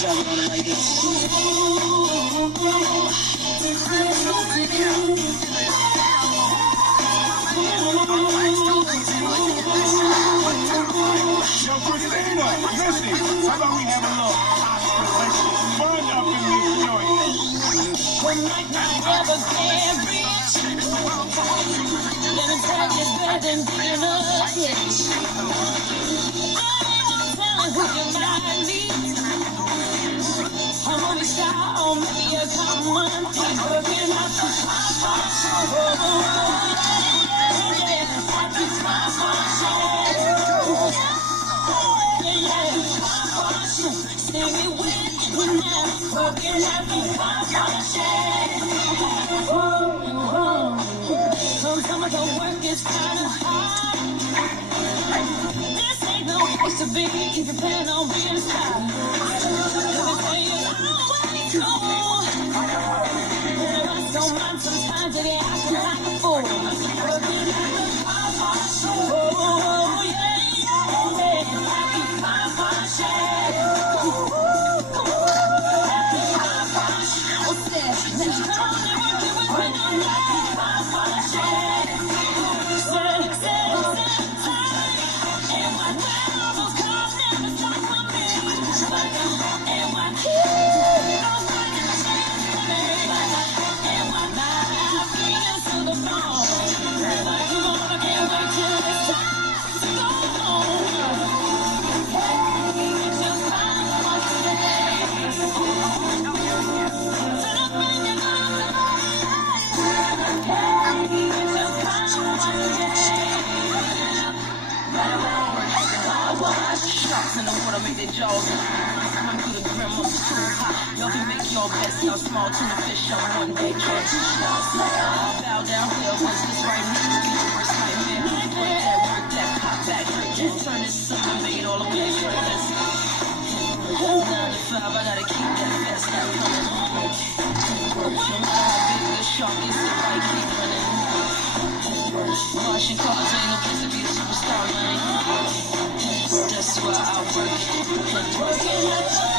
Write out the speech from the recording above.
drop it on them like this. Yo, Christina, listen, how about we have a little oscillation fun up in this joint? One night never can reach. Let me tell you, it's better than being up. There ain't no telling who you might meet. I'm only shy on me, a common keep working out the Stay with me now, working out the some of the work is kind of hard. This ain't no place to be if you plan on being tired. Let me tell you, always go. There are so much sometimes that I feel like a fool. Working at the oh, yeah. In the water, make their jaws swim through the grim of the too hot. Y'all can make your best, y'all small tuna fish on one day catch. Bow down here, what's this right here? Be your worst nightmare. Work that, pop that, drink that, turn this summer made all the way straight. 9 to 5, I gotta keep that fast now coming. No matter how big the shark is, if I keep running. Washing cars ain't no place to be a superstar, man. That's why I work.